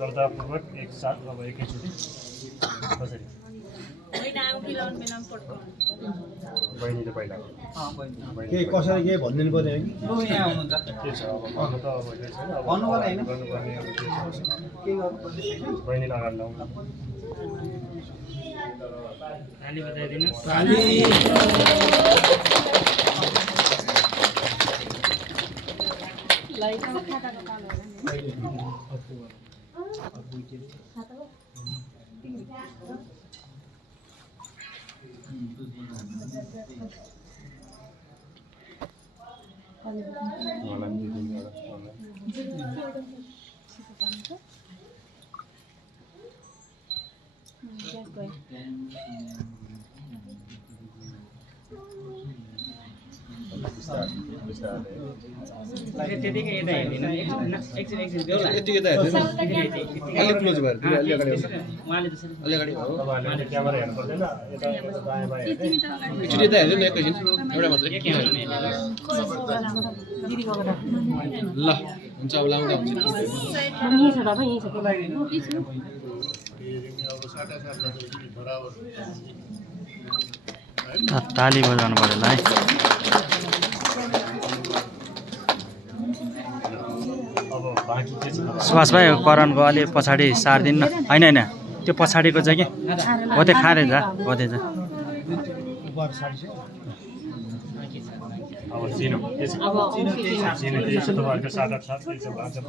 श्रद्धापूर्वक एक साथ अब एकैचोटि कसरी बहिनीले पहिला के कसरी के भनिदिनु पर्यो कि के छ अब भन्नु त अब के छैन अब गर्नुपर्ने अब के छ बहिनीलाई अगाडि ल्याउँ ताली बजाइदिनुहोस्। त्यतिकै यता हेर्दिनँ एकछिन देऊ न यतिकै त हेर्दैन अलि क्लोज भएर अलि अगाडि उहाँले त्यसरी अलि अगाडि हो तपाईँहरूले क्यामेरा हेर्नु पर्दैन यता दायाँ बायाँ हेर्दै एकचोटि यता हेर्दैन एकैछिन एउटा मात्रै ल हुन्छ अब लाउँदा हुन्छ ताली बजाउनु पर्यो ल है। अब बाँकी के छ सुभाष भाइ करणको अलि पछाडि सारिदिनु न। होइन होइन त्यो पछाडिको चाहिँ कि हो त्यो खारे जा हो त्यो जा अब चिनो के छ चिनो के छ तपाईँहरूको साथ के छ भाषा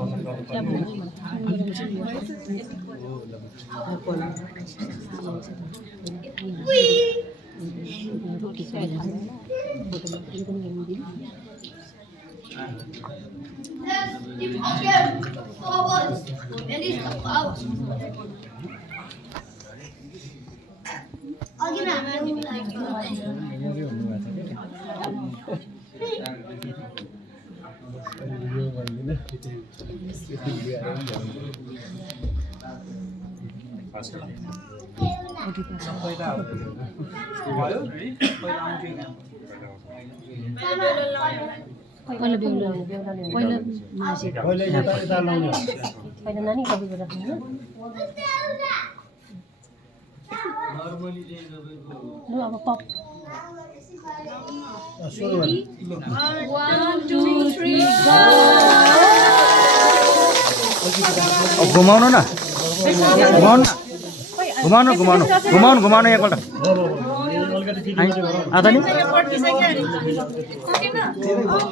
पसन्द गर्नुपर्ने पहिला मासि पहिला यता लाउने हो पहिला नानी कपिको राख्नु ल अब पप सुरु गर्नु 1 2 3 अब घुमाउनु न घुमाउनु घुमाउनु घुमाउनु घुमाउनु घुमाउनु एकपल्ट अलिकति आधा नि